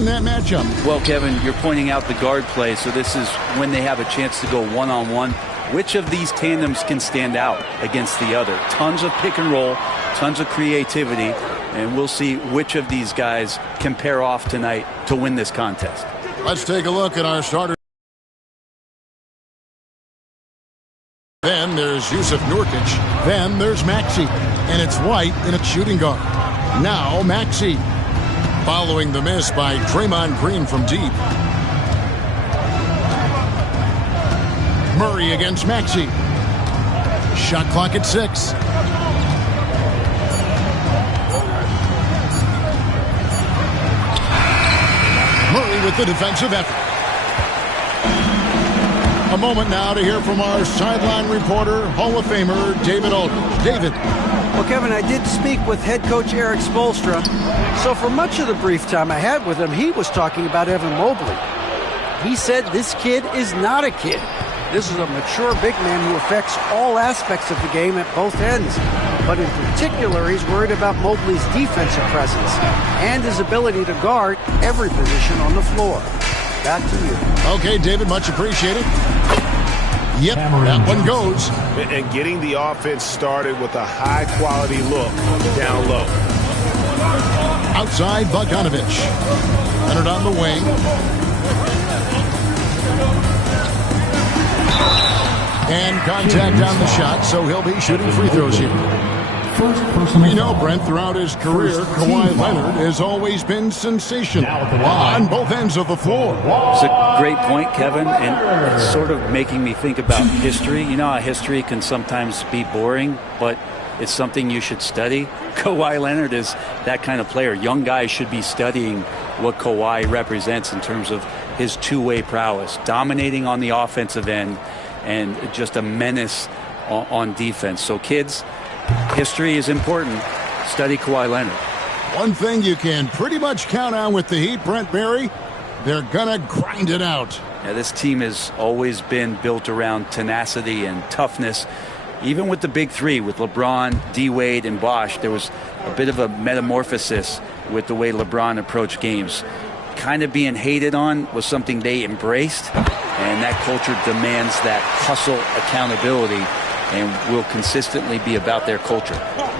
in that matchup. Well, Kevin, you're pointing out the guard play, so this is when they have a chance to go one-on-one. Which of these tandems can stand out against the other? Tons of pick and roll, tons of creativity, and we'll see which of these guys can pair off tonight to win this contest. Let's take a look at our starter. Then there's Yusuf Nurkic. Then there's Maxey. And it's White in a shooting guard. Now Maxey. Following the miss by Draymond Green from deep. Murray against Maxey. Shot clock at 6. Murray with the defensive effort. A moment now to hear from our sideline reporter, Hall of Famer David Aldridge. David. Well, Kevin, I did speak with head coach Eric Spoelstra. So for much of the brief time I had with him, he was talking about Evan Mobley. He said this kid is not a kid. This is a mature big man who affects all aspects of the game at both ends. But in particular, he's worried about Mobley's defensive presence and his ability to guard every position on the floor. Back to you. Okay, David, much appreciated. Yep, that one goes. And getting the offense started with a high-quality look down low. Outside, Bogdanovich. Leonard on the wing. And contact on the shot, so he'll be shooting free throws here. We know, Brent, throughout his career, Kawhi Leonard has always been sensational on both ends of the floor. It's a great point, Kevin, and it's sort of making me think about history. You know how history can sometimes be boring, but it's something you should study. Kawhi Leonard is that kind of player. Young guys should be studying what Kawhi represents in terms of his two-way prowess, dominating on the offensive end, and just a menace on defense. So, kids, history is important. Study Kawhi Leonard. One thing you can pretty much count on with the Heat, Brent Berry, they're going to grind it out. Yeah, this team has always been built around tenacity and toughness. Even with the big three, with LeBron, D-Wade, and Bosh, there was a bit of a metamorphosis with the way LeBron approached games. Kind of being hated on was something they embraced, and that culture demands that hustle accountability and will consistently be about their culture.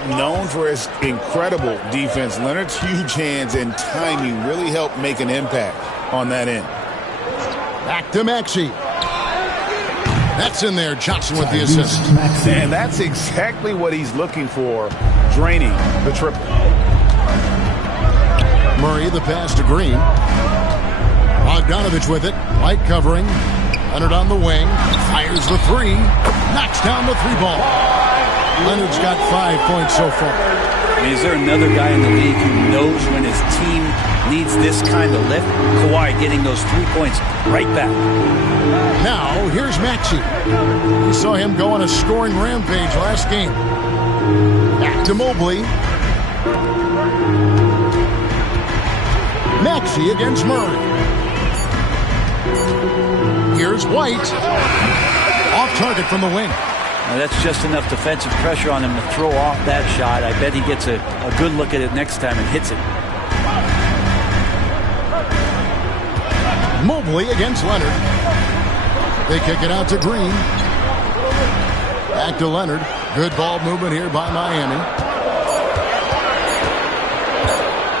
Known for his incredible defense, Leonard's huge hands and timing really helped make an impact on that end. Back to Maxey. That's in there. Johnson with the assist. And that's exactly what he's looking for, draining the triple. Murray, the pass to Green. Bogdanovich with it. Light covering. Leonard on the wing. Fires the three. Knocks down the three ball. Leonard's got 5 points so far. Is there another guy in the league who knows when his team needs this kind of lift? Kawhi getting those 3 points right back. Now, here's Maxey. We saw him go on a scoring rampage last game. Back to Mobley. Maxey against Murray. Here's White. Off target from the wing. Now that's just enough defensive pressure on him to throw off that shot. I bet he gets a good look at it next time and hits it. Mobley against Leonard. They kick it out to Green. Back to Leonard. Good ball movement here by Miami.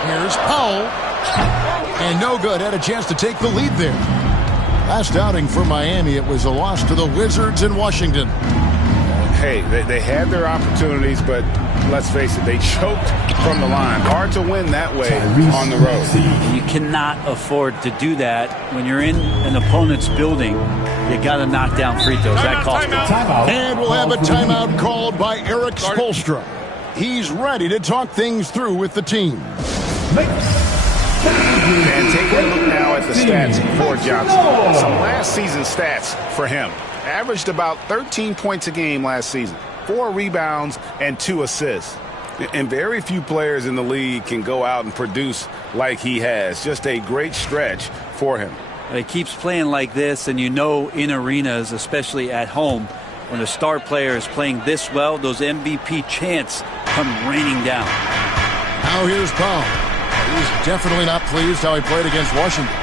Here's Powell. And no good. Had a chance to take the lead there. Last outing for Miami, it was a loss to the Wizards in Washington. Hey, they had their opportunities, but let's face it, they choked from the line. Hard to win that way on the road. You cannot afford to do that when you're in an opponent's building. You got to knock down free throws. That costs them. And we'll have a timeout called by Eric Spoelstra. He's ready to talk things through with the team. And take a look now at the stats for Johnson. Some last season stats for him. Averaged about 13 points a game last season, 4 rebounds and 2 assists. And very few players in the league can go out and produce like he has. Just a great stretch for him. He keeps playing like this, and you know in arenas, especially at home, when a star player is playing this well, those MVP chants come raining down. Now here's Powell. He's definitely not pleased how he played against Washington.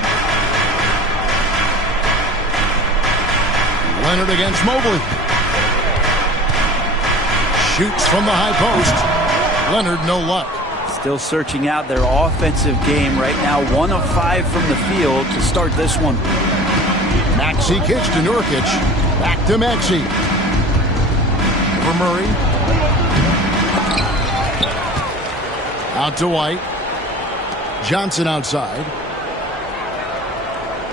Leonard against Mobley. Shoots from the high post. Leonard, no luck. Still searching out their offensive game right now. 1 of 5 from the field to start this one. Maxey kicks to Nurkic. Back to Maxey. For Murray. Out to White. Johnson outside.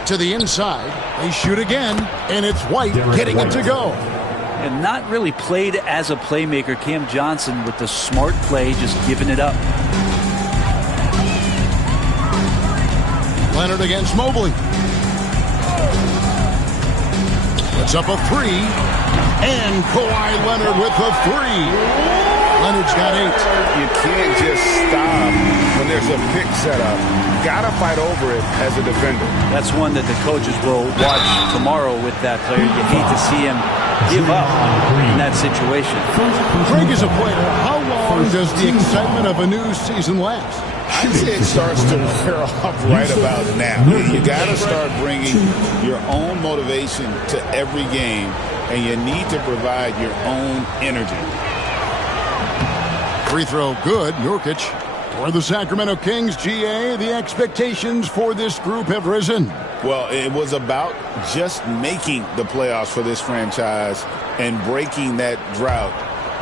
To the inside. They shoot again. And it's White getting it to go. And not really played as a playmaker. Cam Johnson with the smart play, just giving it up. Leonard against Mobley. Puts up a 3. And Kawhi Leonard with the 3. Leonard's got 8. You can't just stop when there's a pick set up. Gotta fight over it as a defender. That's one that the coaches will watch tomorrow with that player. You hate to see him give up in that situation. Craig is a player. How long does the excitement of a new season last? I'd say it starts to wear off right about now. You got to start bringing your own motivation to every game, and you need to provide your own energy. Free throw good. Nurkic. For the Sacramento Kings, GA, the expectations for this group have risen. Well, it was about just making the playoffs for this franchise and breaking that drought.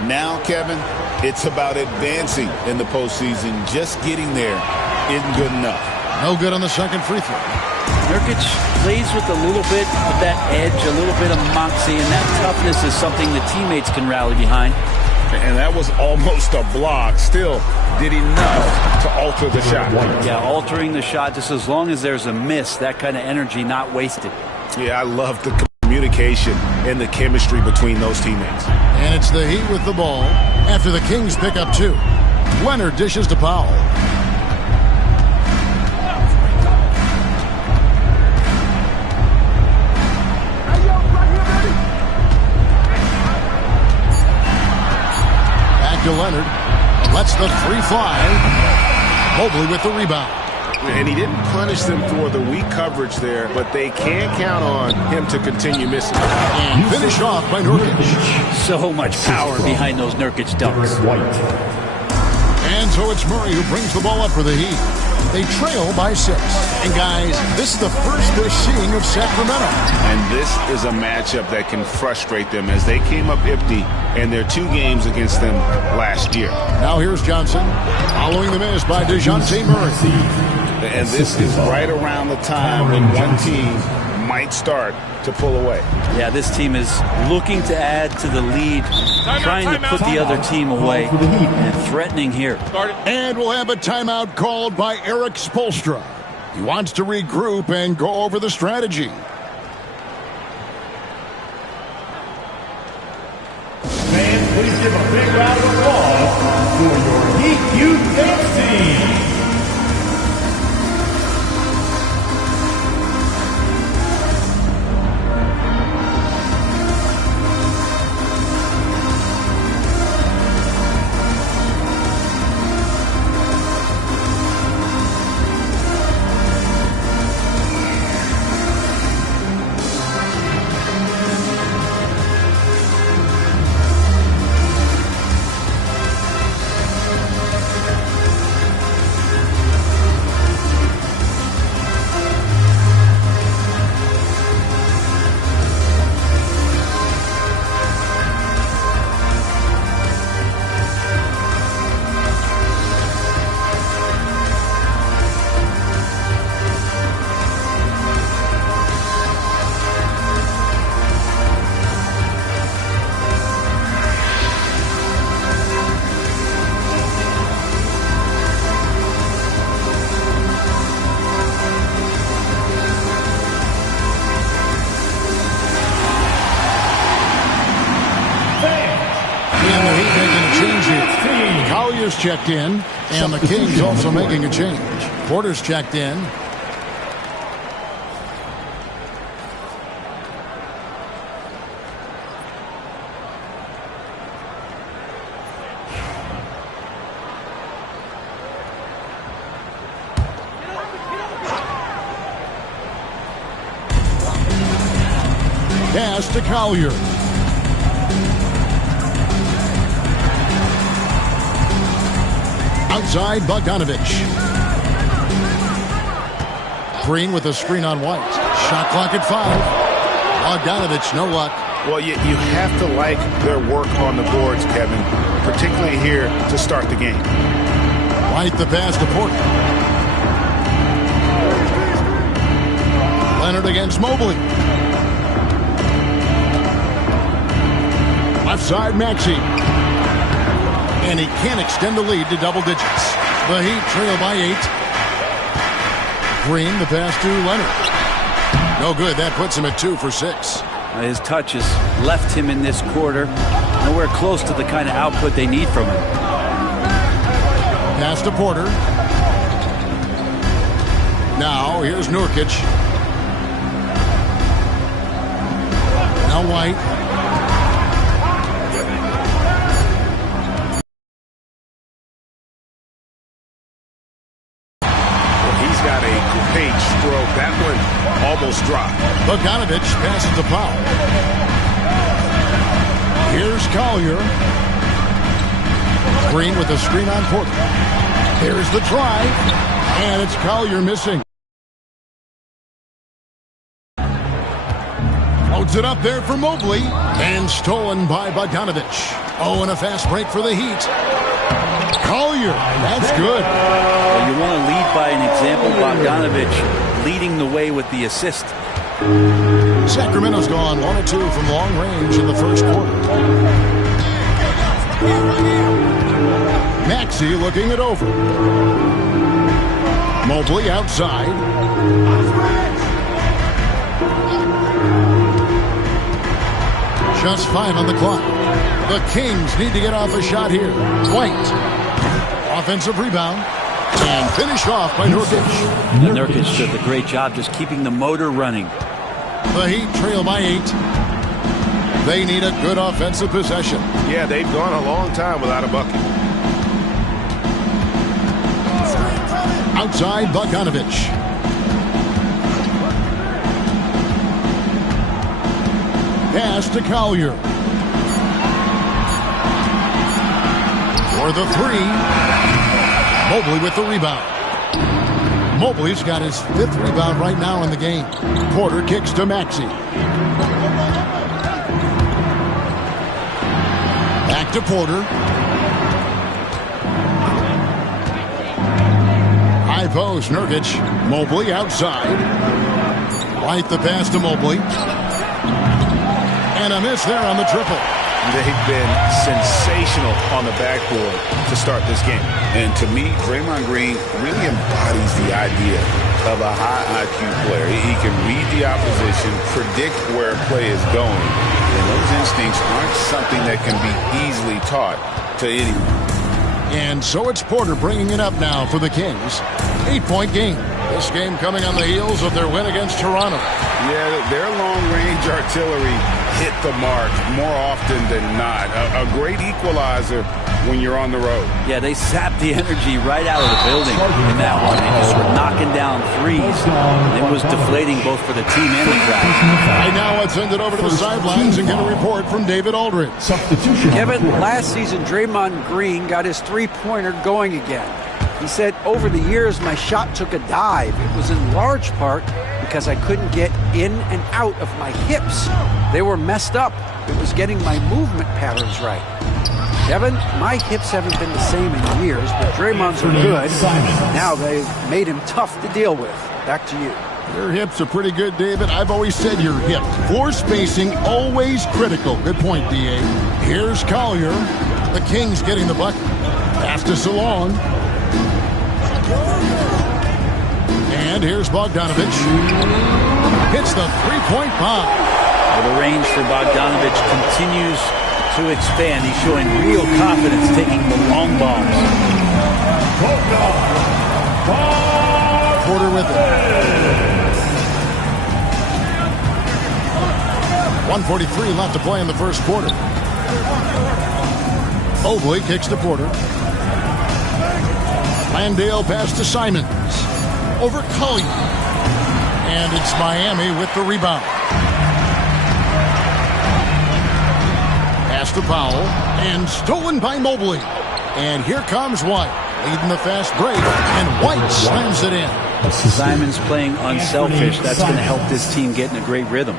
Now, Kevin, it's about advancing in the postseason. Just getting there isn't good enough. No good on the second free throw. Nurkic plays with a little bit of that edge, a little bit of moxie, and that toughness is something the teammates can rally behind. And that was almost a block. Still did enough to alter the shot. Yeah, altering the shot just as long as there's a miss, that kind of energy not wasted. Yeah, I love the communication and the chemistry between those teammates. And it's the Heat with the ball after the Kings pick up 2. Leonard dishes to Powell. To Leonard, lets the 3 fly. Mobley with the rebound. And he didn't punish them for the weak coverage there, but they can't count on him to continue missing. And finished off by Nurkic. So much power behind those Nurkic dunks. And so it's Murray who brings the ball up for the Heat. They trail by 6. And guys, this is the first they're seeing of Sacramento. And this is a matchup that can frustrate them as they came up empty in their 2 games against them last year. Now here's Johnson, following the miss by DeJounte Murray. And this is right around the time when one team might start to pull away. Yeah, this team is looking to add to the lead, trying to put the other team away, and threatening here. And we'll have a timeout called by Eric Spoelstra. He wants to regroup and go over the strategy. Fans, please give a big round of applause for your Heat Youth Dance Team. Collier's checked in, and the Kings also making a change. Porter's checked in. Pass to Collier. Outside, Bogdanovich. Green with a screen on White. Shot clock at 5. Bogdanovich, no luck. Well, you have to like their work on the boards, Kevin, particularly here to start the game. White the pass to Porter. Leonard against Mobley. Left side, Maxey. And he can't extend the lead to double digits. The Heat trail by 8. Green, the pass to Leonard. No good. That puts him at 2 for 6. His touch has left him in this quarter. Nowhere close to the kind of output they need from him. Pass to Porter. Now, here's Nurkic. Now White. He's got a great stroke. That one almost dropped. Bogdanovich passes to Powell. Here's Collier. Green with a screen on Porter. Here's the drive. And it's Collier missing. Loads it up there for Mobley. And stolen by Bogdanovich. Oh, and a fast break for the Heat. Collier, that's good. Well, you want to lead by an example. Bogdanovich leading the way with the assist. Sacramento's gone 1 of 2 from long range in the first quarter. Maxey looking it over. Mobley outside. Just 5 on the clock. The Kings need to get off a shot here. White. Offensive rebound. And finished off by Nurkic. Nurkic did a great job just keeping the motor running. The Heat trail by 8. They need a good offensive possession. Yeah, they've gone a long time without a bucket. Outside, Bogdanovich. Pass to Collier. For the 3. Mobley with the rebound. Mobley's got his 5th rebound right now in the game. Porter kicks to Maxey. Back to Porter. High post, Nurkic. Mobley outside. White the pass to Mobley. And a miss there on the triple. They've been sensational on the backboard to start this game. And to me, Draymond Green really embodies the idea of a high IQ player. He can read the opposition, predict where a play is going, and those instincts aren't something that can be easily taught to anyone. And so it's Porter bringing it up now for the Kings. 8-point game. This game coming on the heels of their win against Toronto. Yeah, their long-range artillery hit the mark more often than not. A great equalizer when you're on the road. Yeah, they sapped the energy right out of the building in that one. They just were knocking down threes. It was deflating both for the team and the crowd. Right now, let's send it over to the sidelines and get a report from David Aldridge. Substitution. Kevin, last season, Draymond Green got his three-pointer going again. He said, over the years, my shot took a dive. It was in large part because I couldn't get in and out of my hips. They were messed up. It was getting my movement patterns right. Kevin, my hips haven't been the same in years, but Draymond's are good. Now they've made him tough to deal with. Back to you. Your hips are pretty good, David. I've always said you're hip. Floor spacing, always critical. Good point, D.A. Here's Collier. The Kings getting the bucket. Pass to Salon. And here's Bogdanovich. Hits the three-point bomb. Well, the range for Bogdanovich continues to expand. He's showing real confidence taking the long balls. Porter with it. 1:43 left to play in the first quarter. Mobley kicks to Porter. Landale pass to Simons. Over Collier. And it's Miami with the rebound. Pass to Powell, and stolen by Mobley. And here comes White, leading the fast break, and White slams it in. Simons playing unselfish. That's going to help this team get in a great rhythm.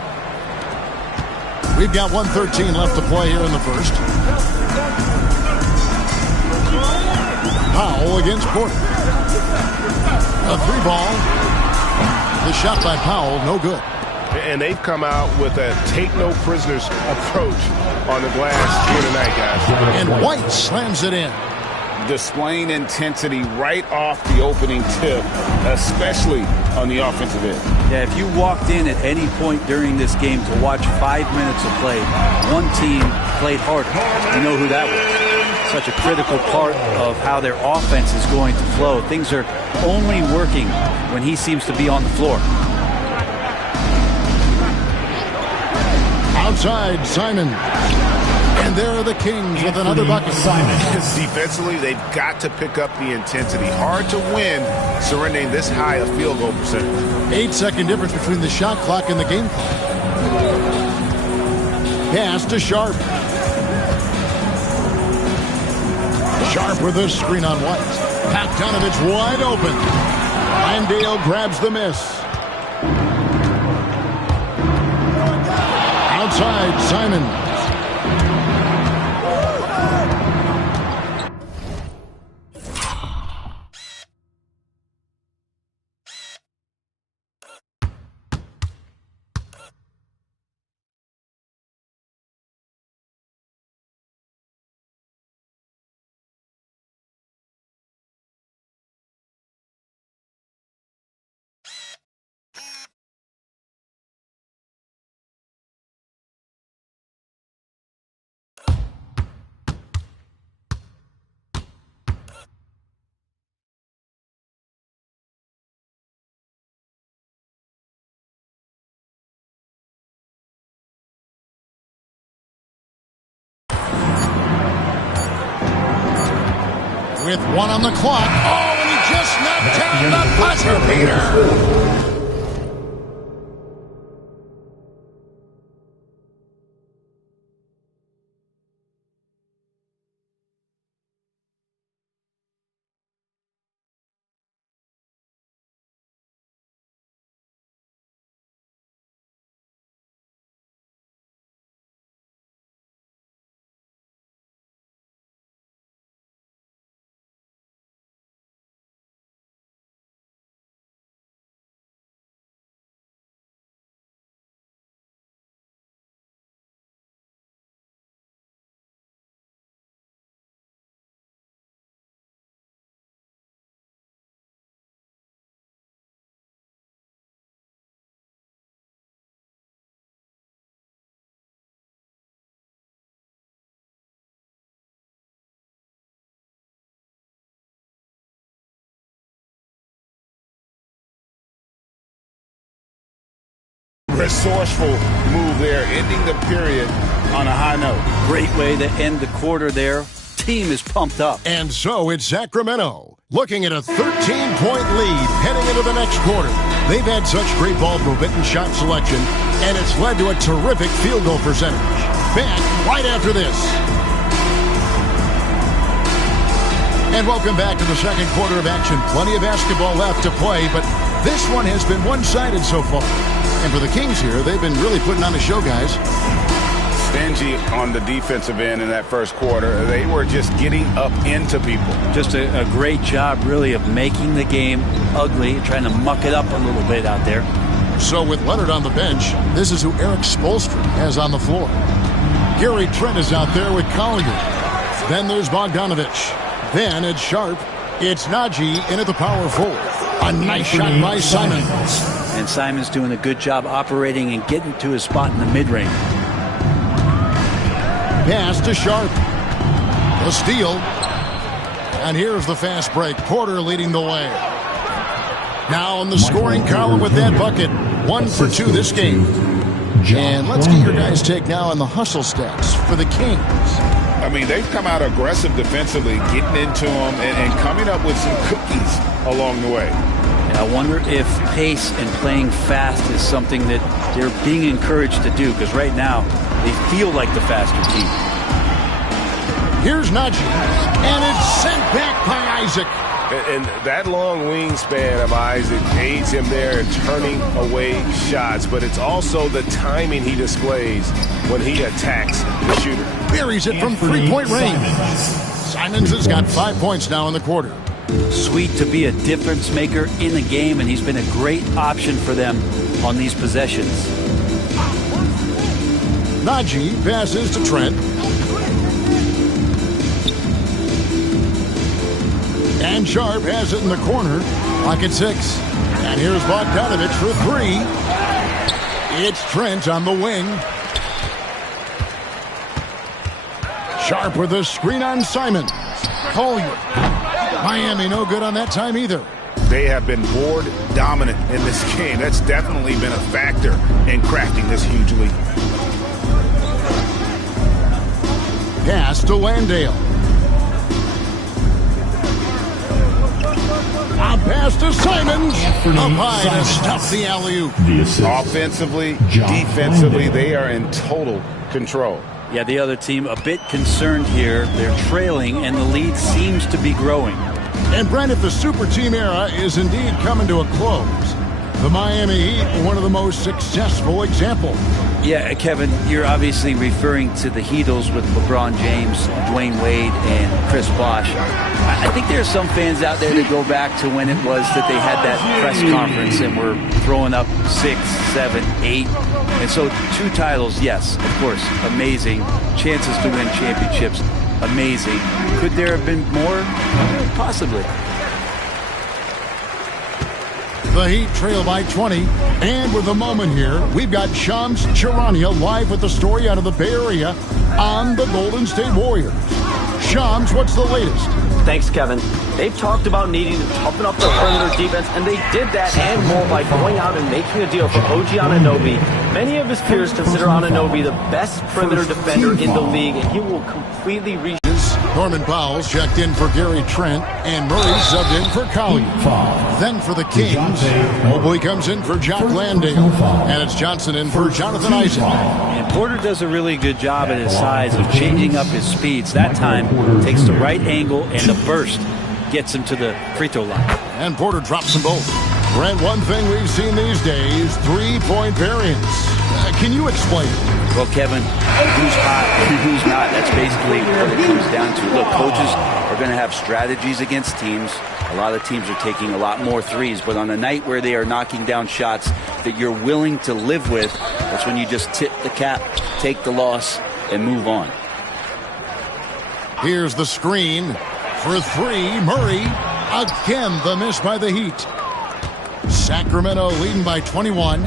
We've got 1:13 left to play here in the first. Powell against Porter. A 3-ball. The shot by Powell, no good. And they've come out with a take-no-prisoners approach on the glass here tonight, guys. And White slams it in. Displaying intensity right off the opening tip, especially on the offensive end. Yeah, if you walked in at any point during this game to watch 5 minutes of play, one team played harder. You know who that was. Such a critical part of how their offense is going to flow. Things are only working when he seems to be on the floor. Outside, Simon. And there are the Kings with another bucket. Defensively, they've got to pick up the intensity. Hard to win surrendering this high a field goal percentage. 8-second difference between the shot clock and the game clock. Pass to Sharp. Sharp with a screen on White. Bogdanovich wide open. Landale grabs the miss. Outside, Simon. With one on the clock. Oh, and he just knocked down the buzzer beater. Resourceful move there, ending the period on a high note. Great way to end the quarter there. Team is pumped up. And so it's Sacramento looking at a 13-point lead heading into the next quarter. They've had such great ball movement and shot selection, and it's led to a terrific field goal percentage. Back right after this. And welcome back to the second quarter of action. Plenty of basketball left to play, but this one has been one-sided so far. And for the Kings here, they've been really putting on a show, guys. Stingy on the defensive end in that first quarter. They were just getting up into people. Just a great job, really, of making the game ugly, trying to muck it up a little bit out there. So with Leonard on the bench, this is who Eric Spoelstra has on the floor. Gary Trent is out there with Collier. Then there's Bogdanovich. Then it's Sharp. It's Najee in at the power forward. A nice shot by Simons. And Simons doing a good job operating and getting to his spot in the mid-range. Pass to Sharp. The steal. And here's the fast break. Porter leading the way. Now in the scoring column with that bucket. 1 for 2 this game. And let's get your guys' take now on the hustle stats for the Kings. I mean, they've come out aggressive defensively, getting into them and coming up with some cookies along the way. And I wonder if pace and playing fast is something that they're being encouraged to do, because right now they feel like the faster team. Here's Najee, and it's sent back by Isaac. And that long wingspan of Isaac aids him there in turning away shots, but it's also the timing he displays when he attacks the shooter. Buries it from three-point range. Simons has got 5 points now in the quarter. Sweet to be a difference maker in the game, and he's been a great option for them on these possessions. Najee passes to Trent. And Sharp has it in the corner. Rockets6. And here's Bogdanovich for three. It's Trent on the wing. Sharp with a screen on Simons. Collier. Miami no good on that time either. They have been board dominant in this game. That's definitely been a factor in crafting this huge lead. Pass to Landale. A pass to Simons. Up high to stop the alley-oop. Offensively, defensively, they are in total control. Yeah, the other team a bit concerned here. They're trailing, and the lead seems to be growing. And Brent, if the super team era is indeed coming to a close, the Miami Heat, one of the most successful examples. Yeah, Kevin, you're obviously referring to the Heatles with LeBron James, Dwayne Wade, and Chris Bosh. I think there are some fans out there that go back to when it was that they had that press conference and were throwing up 6, 7, 8. And so 2 titles, yes, of course, amazing. Chances to win championships, amazing. Could there have been more? Possibly. The Heat trail by 20. And with a moment here, we've got Shams Charania live with the story out of the Bay Area on the Golden State Warriors. Shams, what's the latest? Thanks, Kevin. They've talked about needing to toughen up their perimeter defense, and they did that and more by going out and making a deal for OG Anunoby. Many of his peers consider Anunoby the best perimeter defender in the league, and he will completely reach. Norman Powell's checked in for Gary Trent, and Murray subbed in for Collier. Then for the Kings, Mobley comes in for Jock Landale, and it's Johnson in for Jonathan Isaac. And Porter does a really good job at his size of changing up his speeds. That time takes the right angle, and the burst gets him to the free throw line. And Porter drops them both. Brent, one thing we've seen these days, three-point variance. Can you explain it? Well, Kevin, who's hot and who's not, that's basically what it comes down to. Look, coaches are going to have strategies against teams. A lot of teams are taking a lot more threes, but on a night where they are knocking down shots that you're willing to live with, that's when you just tip the cap, take the loss, and move on. Here's the screen for three. Murray, again the miss by the Heat. Sacramento leading by 21.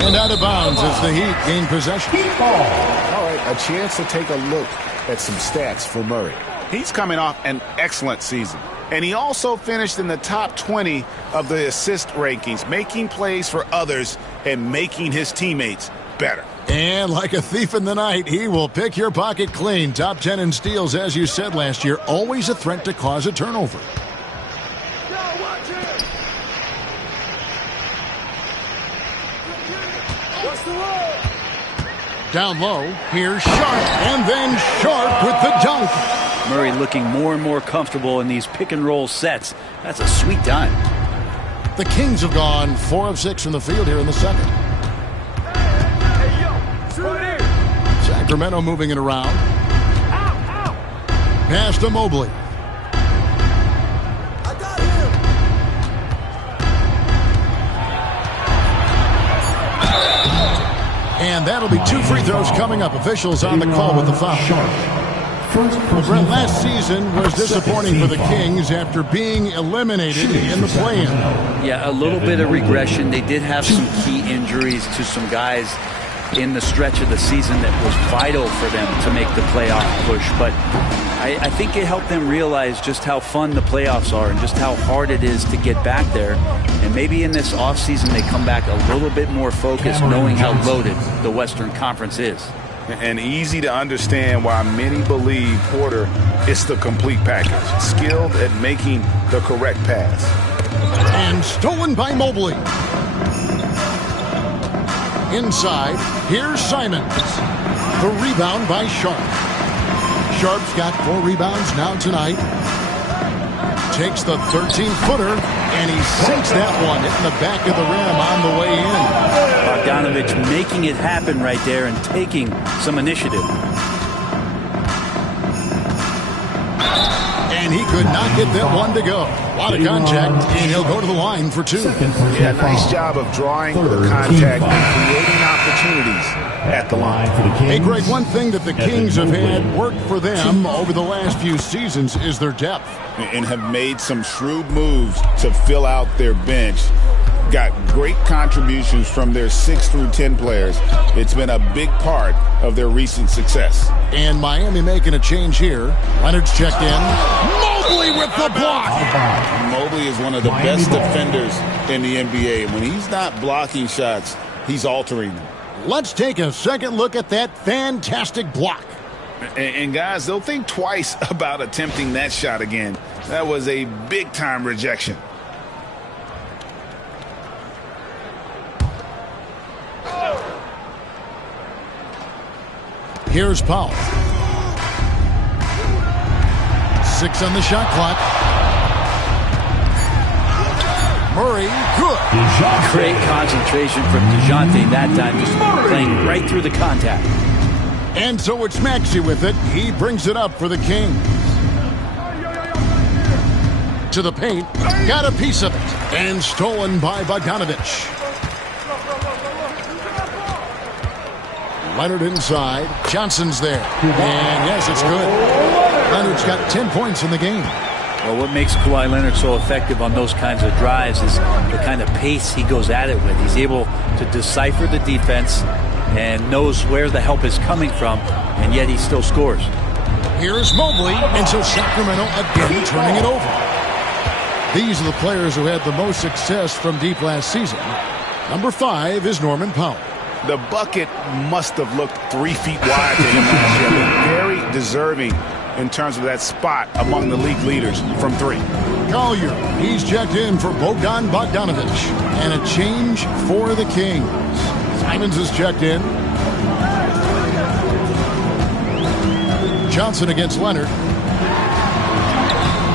And out of bounds as the Heat gain possession. All right, a chance to take a look at some stats for Murray. He's coming off an excellent season. And he also finished in the top 20 of the assist rankings, making plays for others and making his teammates better. And like a thief in the night, he will pick your pocket clean. Top 10 in steals, as you said last year, always a threat to cause a turnover. Down low, here's Sharp, and then Sharp with the dunk. Murray looking more and more comfortable in these pick-and-roll sets. That's a sweet dime. The Kings have gone 4 of 6 from the field here in the second. Sacramento moving it around. Pass to Mobley. And that'll be 2 free throws coming up. Officials on the call with the foul. Brent, last season was disappointing for the Kings after being eliminated in the play-in. Yeah, a little bit of regression. They did have some key injuries to some guys in the stretch of the season that was vital for them to make the playoff push. But I think it helped them realize just how fun the playoffs are and just how hard it is to get back there. And maybe in this offseason they come back a little bit more focused, knowing how loaded the Western Conference is. And easy to understand why many believe Porter is the complete package. Skilled at making the correct pass. And stolen by Mobley. Inside, here's Simons. The rebound by Sharp. Sharp's got 4 rebounds now tonight. Takes the 13-footer, and he sinks that one, hitting the back of the rim on the way in. Bogdanovich making it happen right there and taking some initiative. And he could not get that one to go. A lot of contact, and he'll go to the line for 2. Yeah, nice job of drawing the contact and creating opportunities at the line. Hey, Greg, one thing that the Kings have had work for them over the last few seasons is their depth. And have made some shrewd moves to fill out their bench. Got great contributions from their 6 through 10 players. It's been a big part of their recent success. And Miami making a change here. Leonard's checked in. Mobley with the block. Mobley is one of the best defenders in the NBA. When he's not blocking shots, he's altering them. Let's take a second look at that fantastic block. And guys, they'll think twice about attempting that shot again. That was a big-time rejection. Here's Powell. 6 on the shot clock. Murray, good. Great concentration from DeJounte that time, just playing right through the contact. And so it's Maxey with it. He brings it up for the Kings. To the paint. Got a piece of it. And stolen by Bogdanovich. Leonard inside. Johnson's there. And yes, it's good. Leonard's got 10 points in the game. Well, what makes Kawhi Leonard so effective on those kinds of drives is the kind of pace he goes at it with. He's able to decipher the defense and knows where the help is coming from, and yet he still scores. Here's Mobley, and so Sacramento again turning it over. These are the players who had the most success from deep last season. Number 5 is Norman Powell. The bucket must have looked 3 feet wide to him last year, but very deserving in terms of that spot among the league leaders from 3. Collier, he's checked in for Bogdan Bogdanovich, and a change for the Kings. Simons is checked in. Johnson against Leonard.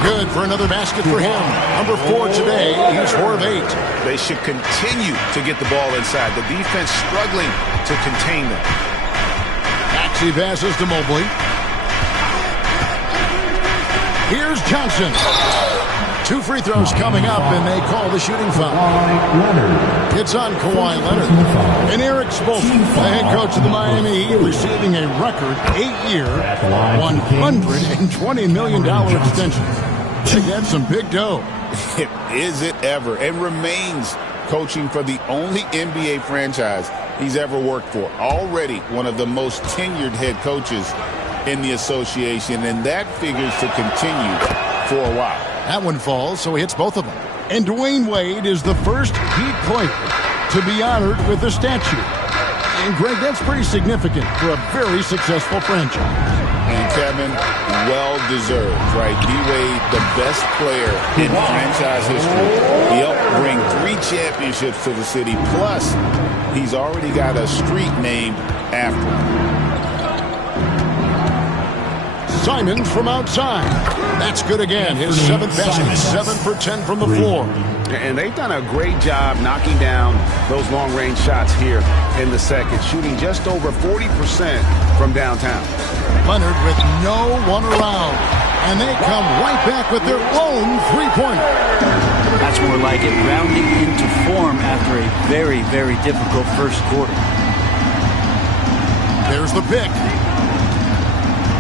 Good for another basket for him. Number 4 today. He's 4 of 8. They should continue to get the ball inside. The defense struggling to contain them. Maxey passes to Mobley. Here's Johnson. 2 free throws coming up, and they call the shooting foul. It's on Kawhi Leonard. And Eric Spoelstra, the head coach of the Miami Heat, receiving a record 8-year, $120 million extension. They get some big dough. Is it ever? And remains coaching for the only NBA franchise he's ever worked for. Already one of the most tenured head coaches in the association, and that figures to continue for a while. That one falls, so he hits both of them. And Dwayne Wade is the first Heat player to be honored with a statue. And, Greg, that's pretty significant for a very successful franchise. And, Kevin, well-deserved, right? D-Wade, the best player in franchise history. He helped bring 3 championships to the city, plus he's already got a street named after him. Simons from outside. That's good again. His 7th basket, 7 for 10 from the floor. And they've done a great job knocking down those long-range shots here in the second, shooting just over 40% from downtown. Leonard with no one around. And they come right back with their own 3-pointer. That's more like it, rounding into form after a very, very difficult first quarter. There's the pick.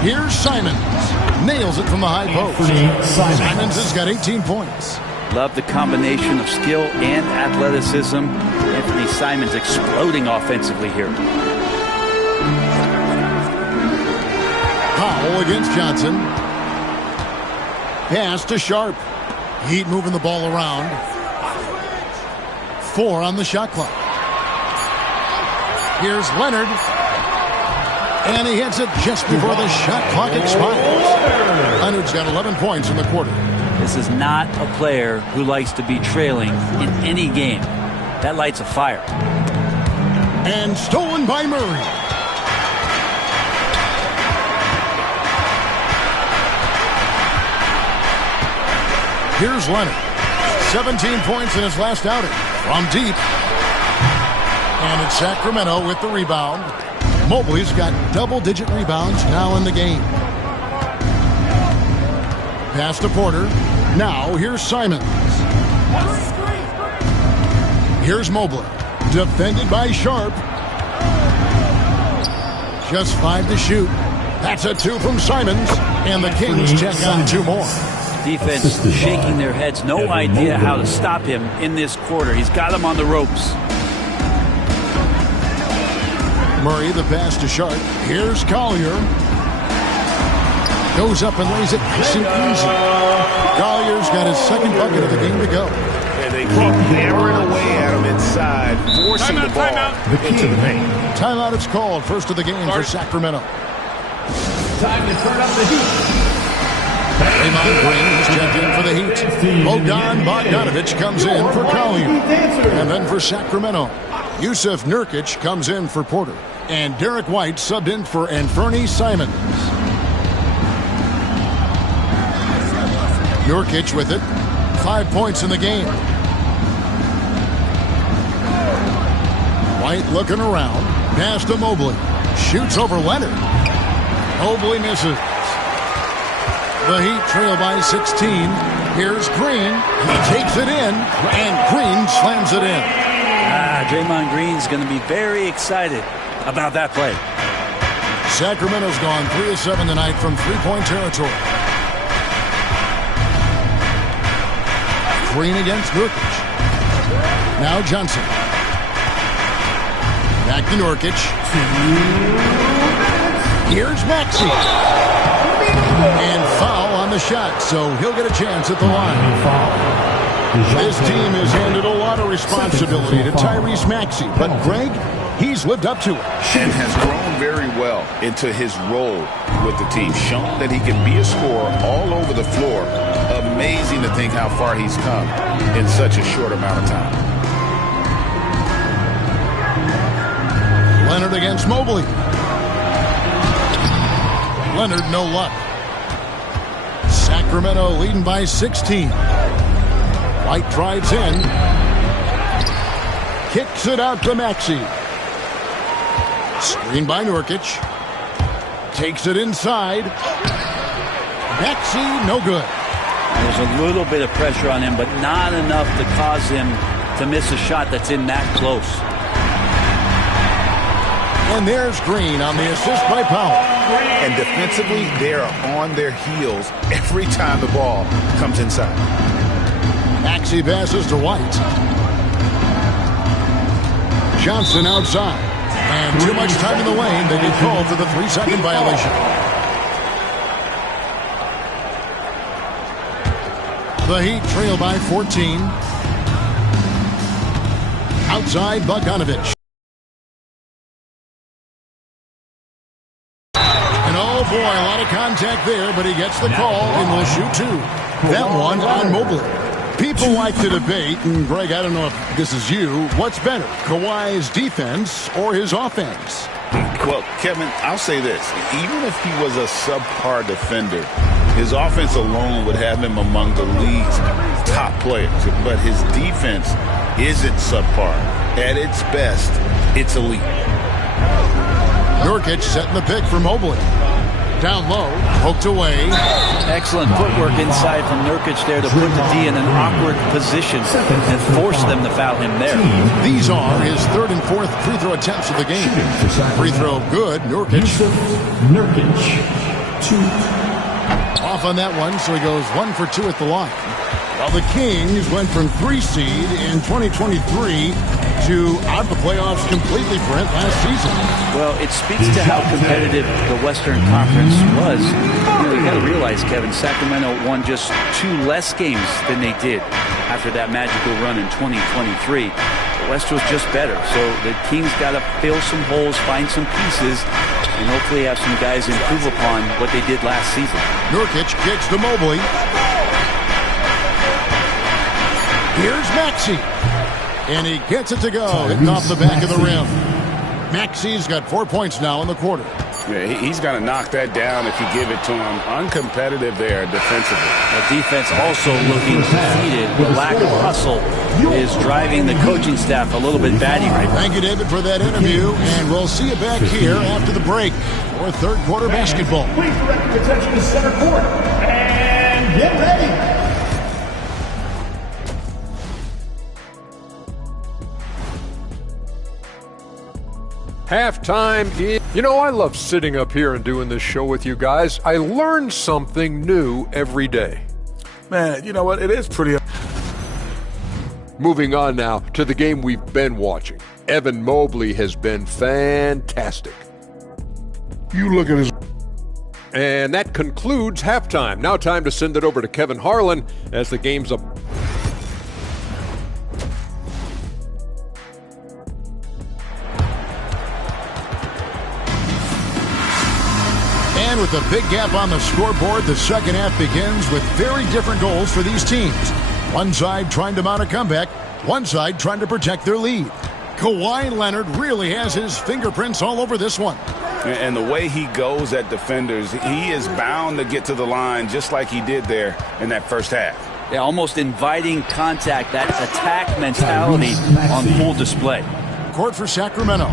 Here's Simons. Nails it from the high post. Simons has got 18 points. Love the combination of skill and athleticism. Anthony Simons exploding offensively here. Powell against Johnson. Pass to Sharp. Heat moving the ball around. 4 on the shot clock. Here's Leonard. And he hits it just before the shot clock expires. Leonard's got 11 points in the quarter. This is not a player who likes to be trailing in any game. That lights a fire. And stolen by Murray. Here's Leonard. 17 points in his last outing. From deep. And it's Sacramento with the rebound. Mobley's got double-digit rebounds now in the game. Pass to Porter. Now here's Simons. Here's Mobley. Defended by Sharp. Just 5 to shoot. That's a 2 from Simons. And the Kings check on 2 more. Defense shaking their heads. No idea how to stop him in this quarter. He's got him on the ropes. Murray, the pass to Sharp. Here's Collier. Goes up and lays it nice and easy. Collier's got his second bucket of the game to go. And they keep hammering away at him inside, forcing the ball into the paint. Timeout is called. First of the game for Sacramento. Time to turn up the heat. Draymond Green is checked in for the Heat. Bogdanovich comes in for Collier. And then for Sacramento, Yusuf Nurkic comes in for Porter. And Derek White subbed in for Anfernee Simons. Nurkic with it. 5 points in the game. White looking around. Pass to Mobley. Shoots over Leonard. Mobley misses. The Heat trail by 16. Here's Green. He takes it in, and Green slams it in. Draymond Green's going to be very excited about that play. Sacramento's gone 3 of 7 tonight from three-point territory. Green against Nurkic. Now Johnson. Back to Nurkic. Here's Maxey. And foul on the shot, so he'll get a chance at the line. This team has handed a lot of responsibility to Tyrese Maxey, but Greg, he's lived up to it. And has grown very well into his role with the team. Shown that he can be a scorer all over the floor. Amazing to think how far he's come in such a short amount of time. Leonard against Mobley. Leonard, no luck. Sacramento leading by 16. White drives in. Kicks it out to Maxey. Screen by Nurkic. Takes it inside. Maxey, no good. There's a little bit of pressure on him, but not enough to cause him to miss a shot that's in that close. And there's Green on the assist by Powell. And defensively, they are on their heels every time the ball comes inside. Maxey passes to White. Johnson outside. And too much time in the lane. They get called for the 3-second violation. The Heat trail by 14. Outside Bogdanovich. And oh boy, a lot of contact there, but he gets the call and will shoot 2. That one on Mobley. People like to debate, and Greg, I don't know if this is you, what's better, Kawhi's defense or his offense? Well, Kevin, I'll say this. Even if he was a subpar defender, his offense alone would have him among the league's top players. But his defense isn't subpar. At its best, it's elite. Nurkic setting the pick for Mobley. Down low, poked away. Excellent footwork inside from Nurkic there to put the D in an awkward position and force them to foul him there. These are his 3rd and 4th free throw attempts of the game. Free throw good, Nurkic. Nurkic, 2. Off on that one, so he goes 1 for 2 at the line. Well, the Kings went from 3 seed in 2023 to out of the playoffs completely, Brent, last season. Well, it speaks to how competitive the Western Conference was. You got to realize, Kevin, Sacramento won just 2 less games than they did after that magical run in 2023. The West was just better, so the Kings got to fill some holes, find some pieces, and hopefully have some guys improve upon what they did last season. Nurkic kicks to Mobley. Here's Maxey. And he gets it to go, hitting off the back of the rim. Maxey's got 4 points now in the quarter. Yeah, he's going to knock that down if you give it to him. Uncompetitive there defensively. The defense also looking defeated. The lack of hustle is driving the coaching staff a little bit batty right now. Thank you, David, for that interview, and we'll see you back here after the break for third quarter basketball. Please direct your attention to center court and get ready. Halftime is... You know, I love sitting up here and doing this show with you guys. I learn something new every day. Man, you know what? It is pretty... Moving on now to the game we've been watching. Evan Mobley has been fantastic. You look at his... And that concludes halftime. Now time to send it over to Kevin Harlan as the game's up. And with a big gap on the scoreboard, the second half begins with very different goals for these teams. One side trying to mount a comeback, one side trying to protect their lead. Kawhi Leonard really has his fingerprints all over this one. And the way he goes at defenders, he is bound to get to the line just like he did there in that first half. Yeah, almost inviting contact, that attack mentality on full display. Court for Sacramento.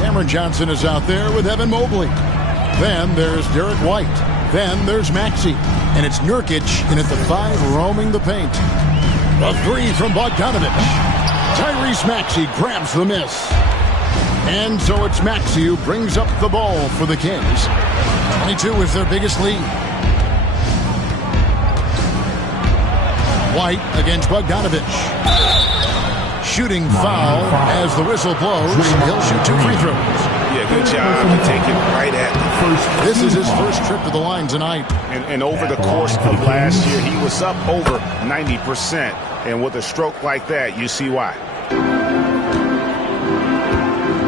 Cameron Johnson is out there with Evan Mobley. Then there's Derek White. Then there's Maxey. And it's Nurkic in at the 5 roaming the paint. A 3 from Bogdanovich. Tyrese Maxey grabs the miss. And so it's Maxey who brings up the ball for the Kings. 22 is their biggest lead. White against Bogdanovich. Shooting foul as the whistle blows. He'll shoot 2 free throws. Yeah, good job to take it right at the first. This is his first trip to the line tonight. And over the course of last year, he was up over 90%. And with a stroke like that, you see why.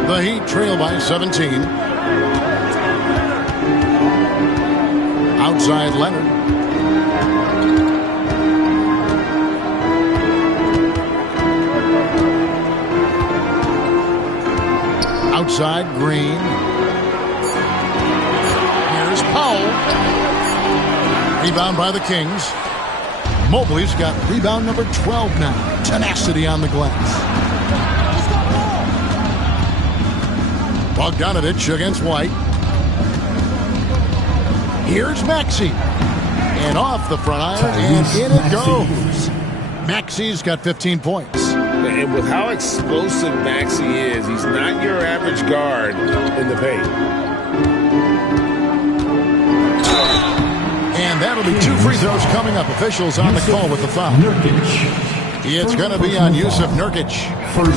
The Heat trail by 17. Outside Leonard. Outside Green. Here's Powell. Rebound by the Kings. Mobley's got rebound number 12 now. Tenacity on the glass. Bogdanovich against White. Here's Maxey. And off the front iron, and in it goes. Maxey's got 15 points. And with how explosive Maxey is, he's not your average guard in the paint. And that'll be 2 free throws coming up. Officials on the call with the foul. It's going to be on Yusuf Nurkic.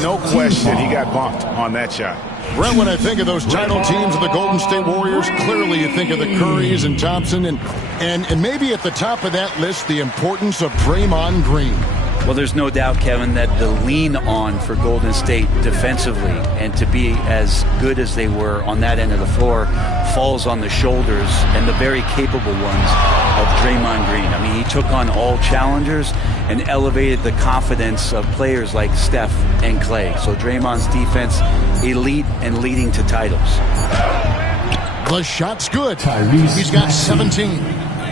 No question, he got bumped on that shot. Brent, when I think of those title teams of the Golden State Warriors, clearly you think of the Currys and Thompson, and maybe at the top of that list, the importance of Draymond Green. Well, there's no doubt, Kevin, that the lean on for Golden State defensively and to be as good as they were on that end of the floor falls on the shoulders and the very capable ones of Draymond Green. I mean, he took on all challengers and elevated the confidence of players like Steph and Clay. So Draymond's defense, elite and leading to titles. The shot's good. He's got 17.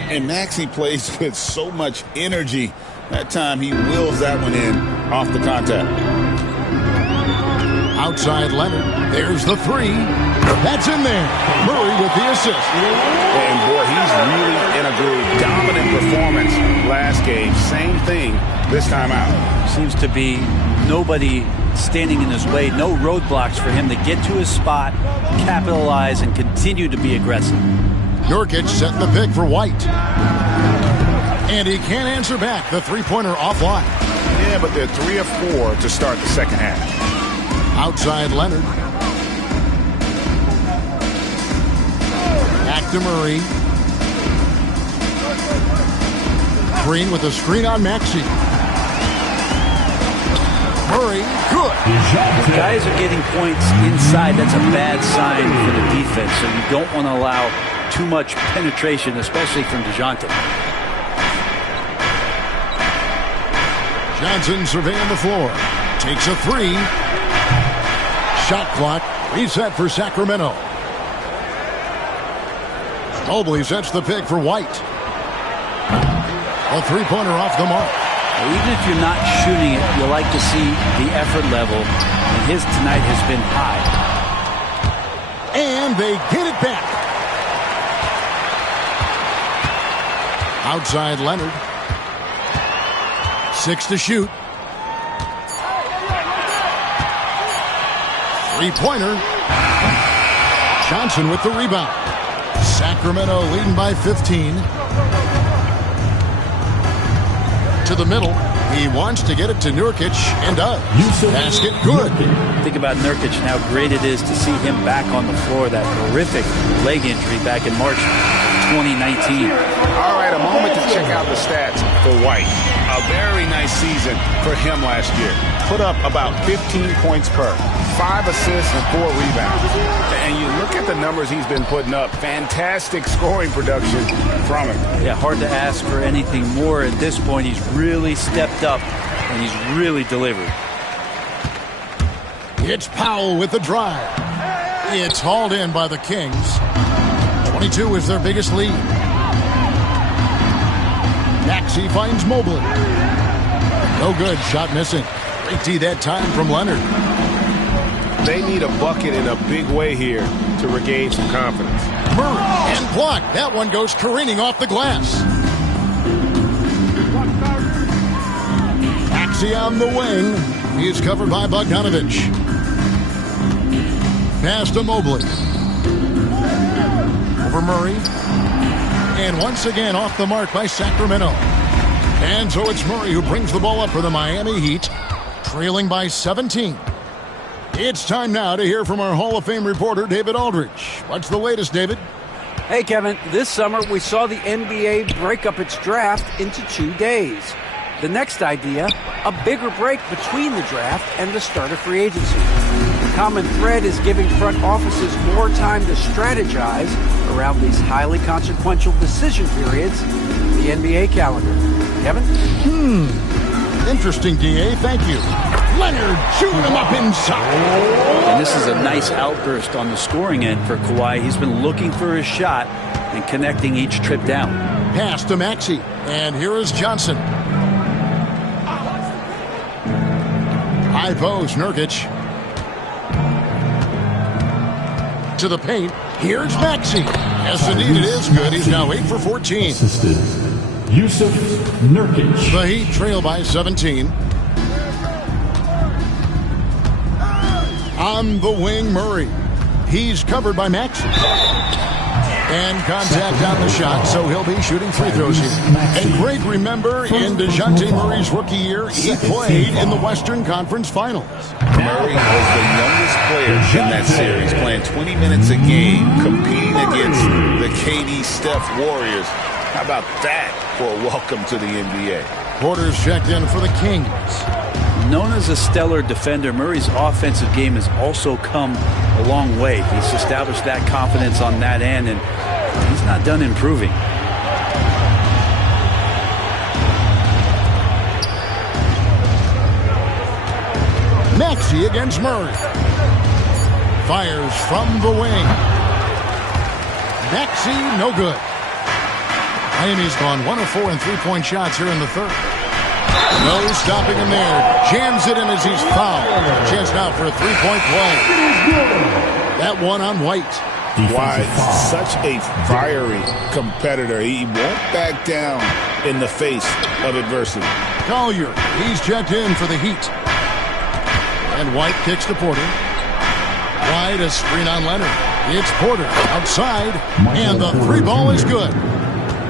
And Maxey plays with so much energy. That time he wheels that one in off the contact. Outside Leonard. There's the 3. That's in there. Murray with the assist. And boy, he's really in a groove. Dominant performance last game. Same thing this time out. Seems to be nobody standing in his way. No roadblocks for him to get to his spot, capitalize, and continue to be aggressive. Nurkic setting the pick for White. And he can't answer back. The three-pointer offline. Yeah, but they're 3 of 4 to start the second half. Outside Leonard. Back to Murray. Green with a screen on Maxey. Murray, good. If guys are getting points inside, that's a bad sign for the defense. So you don't want to allow too much penetration, especially from DeJounte. Johnson surveying the floor. Takes a 3. Shot clock reset for Sacramento. Mobley sets the pick for White. A three-pointer off the mark. Even if you're not shooting it, you like to see the effort level, and his tonight has been high. And they get it back. Outside Leonard. 6 to shoot. Three-pointer. Johnson with the rebound. Sacramento leading by 15. To the middle. He wants to get it to Nurkic and does. Basket good. Think about Nurkic and how great it is to see him back on the floor. That horrific leg injury back in March 2019. All right, a moment to check out the stats for White. A very nice season for him last year. Put up about 15 points per, 5 assists and 4 rebounds. And you look at the numbers he's been putting up, fantastic scoring production from him. Yeah, hard to ask for anything more at this point. He's really stepped up and he's really delivered. It's Powell with the drive. It's hauled in by the Kings. 22 is their biggest lead. Maxey finds Mobley. No good, shot missing. Great D that time from Leonard. They need a bucket in a big way here to regain some confidence. Murray and blocked. That one goes careening off the glass. Maxey on the wing. He is covered by Bogdanovich. Pass to Mobley. Over Murray. And once again off the mark by Sacramento. And so it's Murray who brings the ball up for the Miami Heat, trailing by 17. It's time now to hear from our Hall of Fame reporter, David Aldridge. What's the latest, David? Hey, Kevin. This summer, we saw the NBA break up its draft into 2 days. The next idea, a bigger break between the draft and the start of free agency. The common thread is giving front offices more time to strategize around these highly consequential decision periods in the NBA calendar. Kevin? Interesting, D.A. Thank you. Leonard shooting him up inside. And this is a nice outburst on the scoring end for Kawhi. He's been looking for his shot and connecting each trip down. Pass to Maxey. And here is Johnson. High post, Nurkic. To the paint. Here's Maxey. Yes, indeed, it is good. He's now 8 for 14. Assisted Yusuf Nurkic. The Heat trail by 17. On the wing, Murray. He's covered by Maxey. And contact on the shot, so he'll be shooting free throws here. And Greg, remember, in DeJounte Murray's rookie year, he played in the Western Conference Finals. Murray was the youngest player in that series, playing 20 minutes a game, competing against the KD Steph Warriors. How about that for a welcome to the NBA? Porter's checked in for the Kings. Known as a stellar defender, Murray's offensive game has also come a long way. He's established that confidence on that end, and he's not done improving. Maxey against Murray. Fires from the wing. Maxey, no good. Miami's gone 1 of 4 in three-point shots here in the third. No stopping him there. Jams it in as he's fouled. Chance now for a three-point play. That one on White. Why, such a fiery competitor. He won't back down in the face of adversity. Collier, he's checked in for the Heat. And White kicks to Porter. White, a screen on Leonard. It's Porter outside, and the three ball is good.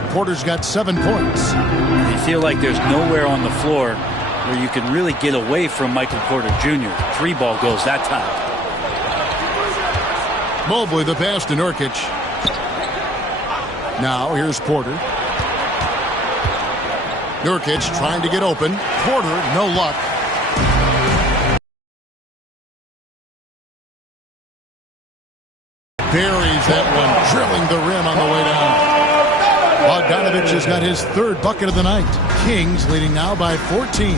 Porter's got 7 points. You feel like there's nowhere on the floor where you can really get away from Michael Porter Jr. Three ball goes that time. Mobley the pass to Nurkic. Now here's Porter. Nurkic trying to get open. Porter, no luck. Buries that one, drilling the rim on the way down. Bogdanovich has got his 3rd bucket of the night. Kings leading now by 14.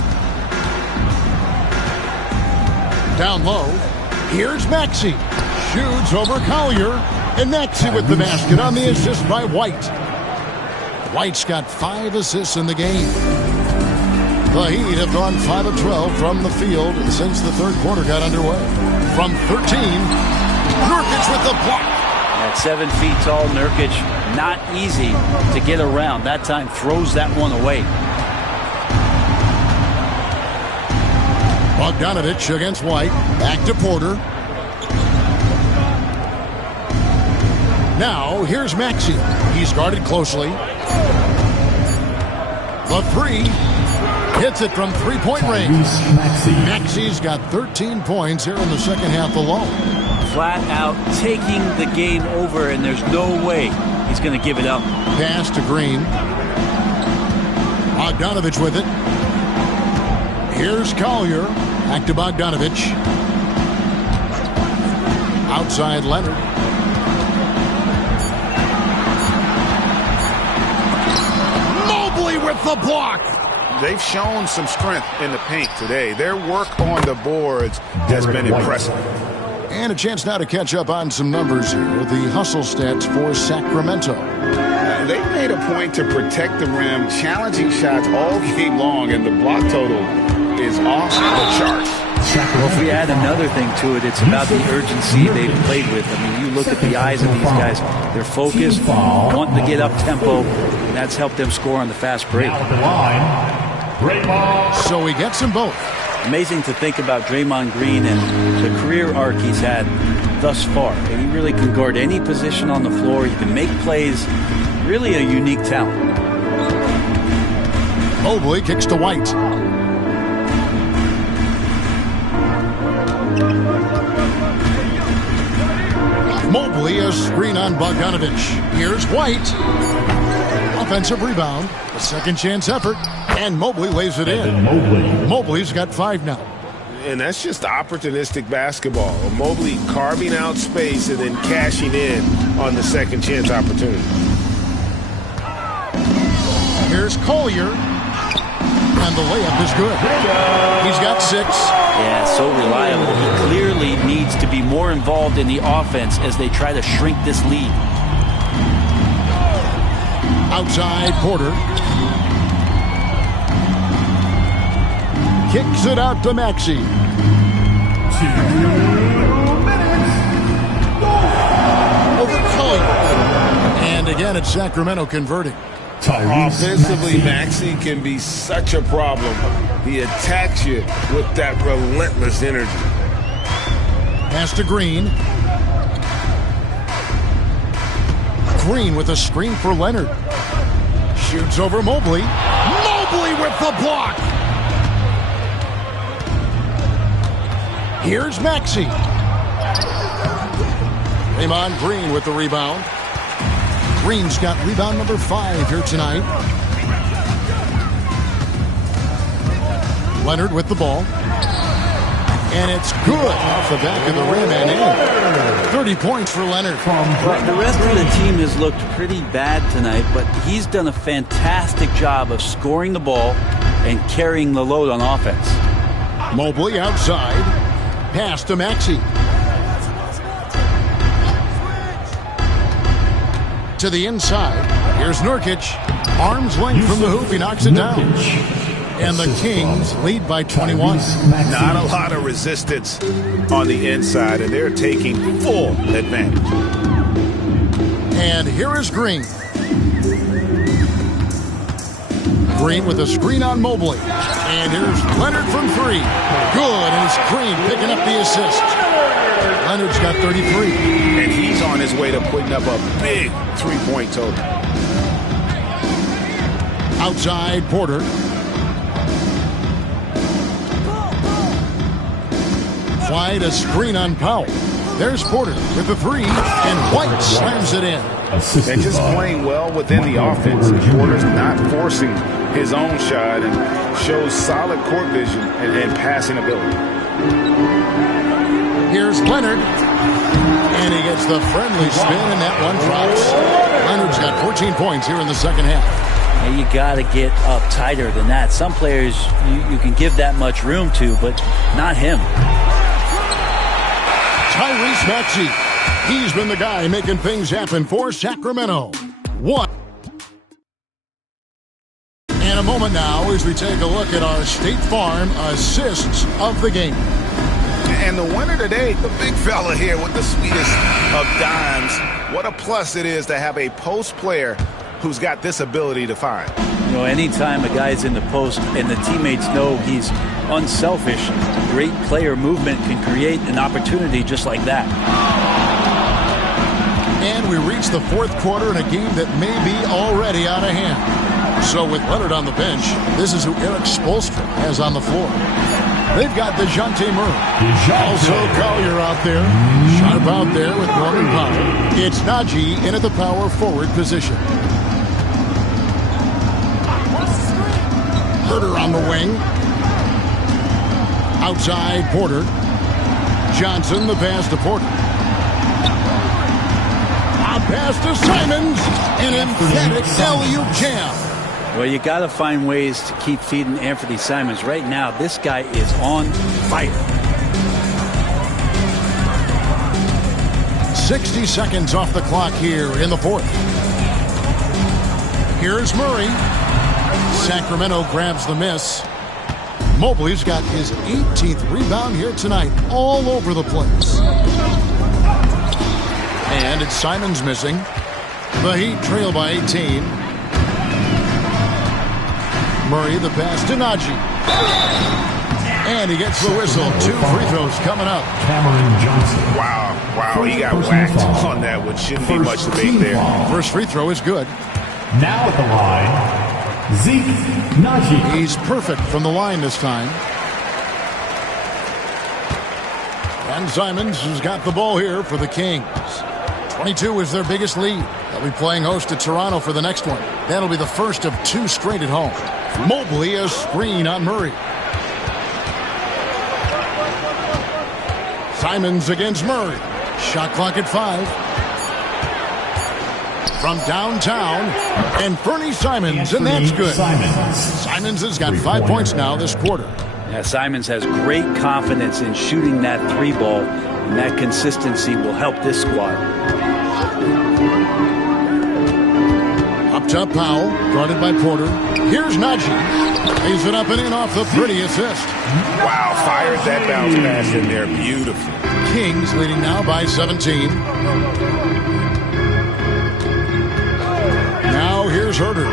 Down low. Here's Maxey. Shoots over Collier. And Maxey with the basket on the assist by White. White's got 5 assists in the game. The Heat have gone 5 of 12 from the field since the third quarter got underway. From 13, Nurkic with the block. At 7 feet tall, Nurkic, not easy to get around. That time throws that one away. Bogdanovich against White. Back to Porter. Now, here's Maxey. He's guarded closely. The 3. Hits it from three-point range. Maxey's got 13 points here in the second half alone. Flat out taking the game over, and there's no way he's going to give it up. Pass to Green. Bogdanovich with it. Here's Collier. Back to Bogdanovich. Outside Leonard. Mobley with the block. They've shown some strength in the paint today. Their work on the boards has been impressive. And a chance now to catch up on some numbers here. The hustle stats for Sacramento. They made a point to protect the rim, challenging shots all game long, and the block total is off the charts. Well, if we add another thing to it, it's about the urgency they've played with. I mean, you look at the eyes of these guys. They're focused, wanting to get up tempo, and that's helped them score on the fast break. So he gets them both. Amazing to think about Draymond Green and the career arc he's had thus far. And he really can guard any position on the floor. He can make plays. Really a unique talent. Mobley kicks to White. Mobley a screen on Bogdanovich. Here's White. Offensive rebound. A second chance effort. And Mobley lays it in. Mobley's got 5 now. And that's just opportunistic basketball. Mobley carving out space and then cashing in on the second chance opportunity. Here's Collier. And the layup is good. He's got 6. Yeah, so reliable. He clearly needs to be more involved in the offense as they try to shrink this lead. Outside Porter. Kicks it out to Maxey. 2 minutes. Over Collier. And again, it's Sacramento converting. Offensively, Maxey can be such a problem. He attacks you with that relentless energy. Pass to Green. Green with a screen for Leonard. Shoots over Mobley. Mobley with the block. Here's Maxey. Draymond Green with the rebound. Green's got rebound number 5 here tonight. Leonard with the ball. And it's good off the back of the rim and in. 30 points for Leonard. The rest of the team has looked pretty bad tonight, but he's done a fantastic job of scoring the ball and carrying the load on offense. Mobley outside. Pass to Maxey. To the inside. Here's Nurkic. Arm's length from the hoop. He knocks it down. And the Kings lead by 21. Not a lot of resistance on the inside, and they're taking full advantage. And here is Green. Green with a screen on Mobley. And here's Leonard from 3. Good, and it's Green picking up the assist. Leonard's got 33. And he's on his way to putting up a big three-point total. Outside Porter. White a screen on Powell. There's Porter with the 3, and White slams it in. And just playing well within the offense. Porter's not forcing his own shot and shows solid court vision and passing ability. Here's Leonard. And he gets the friendly spin, and that one drops. Leonard's got 14 points here in the second half. And you got to get up tighter than that. Some players you can give that much room to, but not him. Tyrese Maxey He's been the guy making things happen for Sacramento. One. In a moment now as we take a look at our State Farm assists of the game. And the winner today, the big fella here with the sweetest of dimes. What a plus it is to have a post player who's got this ability to find. You know, anytime a guy's in the post and the teammates know he's unselfish, great player movement can create an opportunity just like that. And we reach the fourth quarter in a game that may be already out of hand. So with Leonard on the bench, this is who Eric Spoelstra has on the floor. They've got DeJounte Murray. Also Collier out there. Sharp out there with Norman Powell. It's Najee in at the power forward position. Herter on the wing. Outside Porter. Johnson the pass to Porter. A pass to Simons. An emphatic alley-oop jam. Well, you got to find ways to keep feeding Anthony Simons. Right now, this guy is on fire. 60 seconds off the clock here in the fourth. Here's Murray. Sacramento grabs the miss. Mobley's got his 18th rebound here tonight, all over the place. And it's Simons missing. The Heat trail by 18. Murray the pass to Najee. And he gets the whistle. 2 free throws coming up. Cameron Johnson. Wow, he got whacked on that one. Shouldn't be much to make there. First free throw is good. Now at the line, Zeke Najee. He's perfect from the line this time. And Simons has got the ball here for the Kings. 22 is their biggest lead. They'll be playing host to Toronto for the next one. That'll be the first of 2 straight at home. Mobley a screen on Murray. Simons against Murray. Shot clock at 5. From downtown, and Fernie Simons, and that's good. Simons has got 5 points now this quarter. Yeah, Simons has great confidence in shooting that 3 ball, and that consistency will help this squad. Up top, Powell, guarded by Porter. Here's Najee. Lays it up and in off the pretty assist. Wow, fired that bounce pass in there. Beautiful. Kings leading now by 17. Now here's Herter.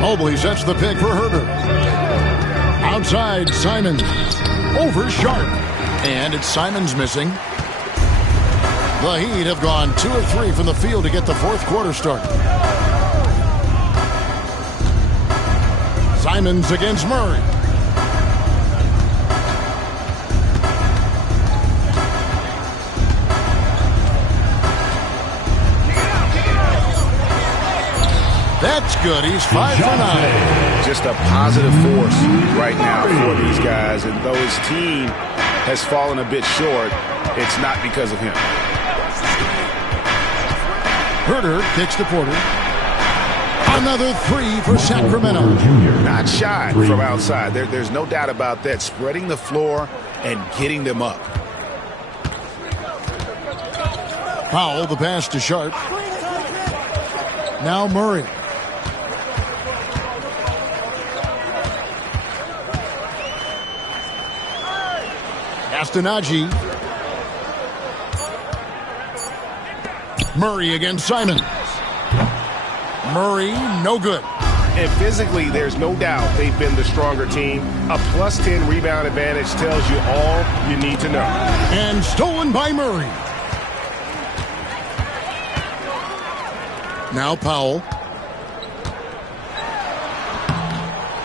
Mobley sets the pick for Herter. Outside, Simons. Over Sharp. And it's Simons missing. The Heat have gone 2 of 3 from the field to get the fourth quarter started. Simons against Murray. That's good. He's 5 for 9. Just a positive force right now for these guys. And though his team has fallen a bit short, it's not because of him. Herter kicks to Porter. Another 3 for Sacramento. Not shy from outside. There's no doubt about that. Spreading the floor and getting them up. Powell, the pass to Sharp. Now Murray. Pass to Najee. Murray against Simons. Murray, no good. And physically, there's no doubt they've been the stronger team. A plus 10 rebound advantage tells you all you need to know. And stolen by Murray. Now Powell.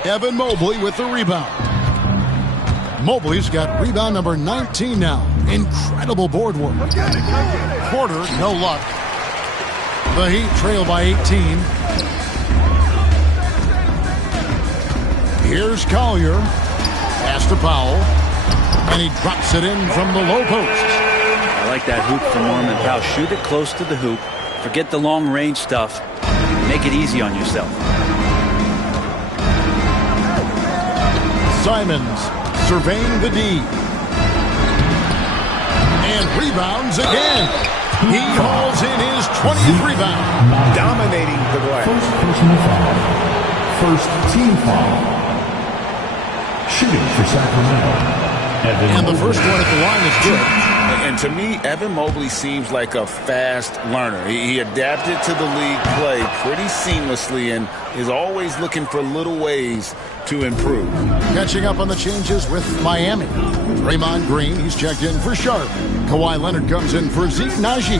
Evan Mobley with the rebound. Mobley's got rebound number 19 now. Incredible board work. Porter, no luck. The Heat trail by 18. Here's Collier. Pass to Powell. And he drops it in from the low post. I like that hoop from Norman Powell. Shoot it close to the hoop. Forget the long range stuff. Make it easy on yourself. Simons surveying the D. And rebounds again. He hauls in his 20th rebound. Dominating the glass. First personal foul. First team foul. Shooting for Sacramento. And the first one at the line is good. And to me, Evan Mobley seems like a fast learner. He adapted to the league play pretty seamlessly and is always looking for little ways to improve. Catching up on the changes with Miami. Draymond Green, he's checked in for Sharp. Kawhi Leonard comes in for Zeke Naji.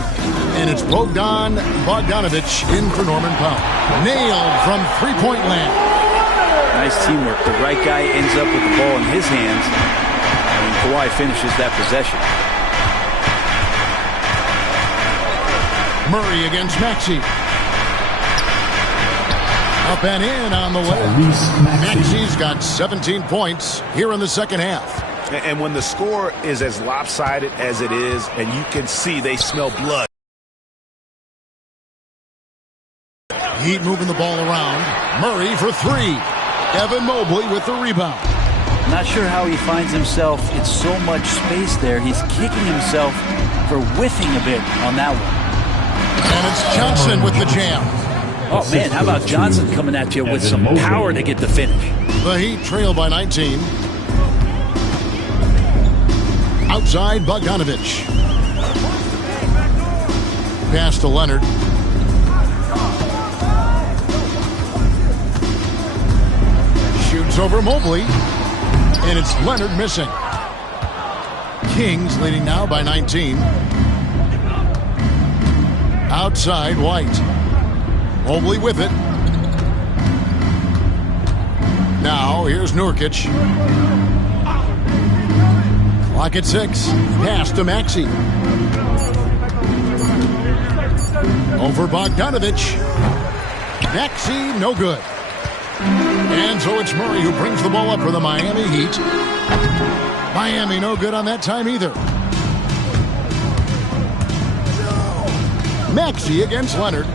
And it's Bogdan Bogdanovic in for Norman Powell. Nailed from three-point land. Nice teamwork. The right guy ends up with the ball in his hands, and Kawhi finishes that possession. Murray against Maxey. Up and in on the way. Maxey's got 17 points here in the second half. And when the score is as lopsided as it is, and you can see they smell blood. Heat moving the ball around. Murray for three. Evan Mobley with the rebound. Not sure how he finds himself in so much space there. He's kicking himself for whiffing a bit on that one. And it's Johnson with the jam. Oh, man, how about Johnson coming at you with some power to get the finish? The Heat trail by 19. Outside Bogdanovic. Pass to Leonard. Shoots over Mobley. And it's Leonard missing. Kings leading now by 19. Outside White. Mobley with it. Now here's Nurkic. Clock at 6. Pass to Maxey. Over Bogdanovic. Maxey, no good. And so it's Murray who brings the ball up for the Miami Heat. Miami no good on that time either. Maxey against Leonard.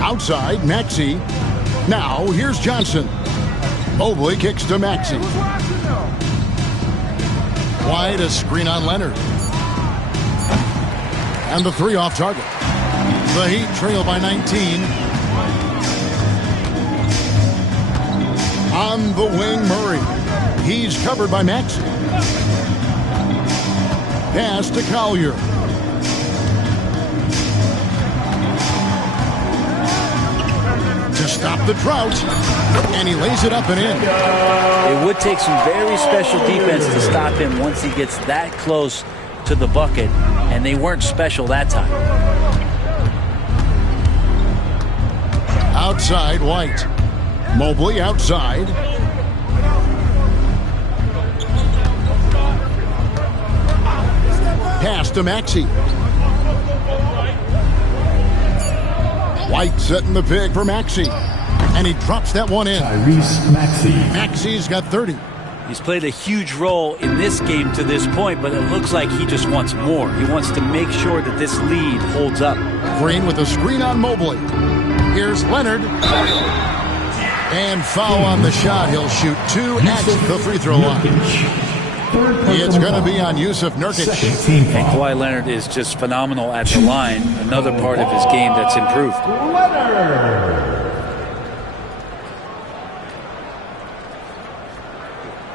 Outside, Maxey. Now, here's Johnson. Mobley kicks to Maxey. Wide, a screen on Leonard. And the three off target. The Heat trail by 19. On the wing, Murray. He's covered by Maxey. Pass to Collier. To stop the drought. And he lays it up and in. It would take some very special defense to stop him once he gets that close to the bucket. And they weren't special that time. Outside, White. Mobley outside. Pass to Maxey. White setting the pick for Maxey. And he drops that one in. Maxey's got 30. He's played a huge role in this game to this point, but it looks like he just wants more. He wants to make sure that this lead holds up. Green with a screen on Mobley. Here's Leonard. And foul on the shot. He'll shoot two at the free throw line. It's going to be on Yusuf Nurkic. And Kawhi Leonard is just phenomenal at the line. Another part of his game that's improved.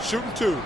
Shooting two.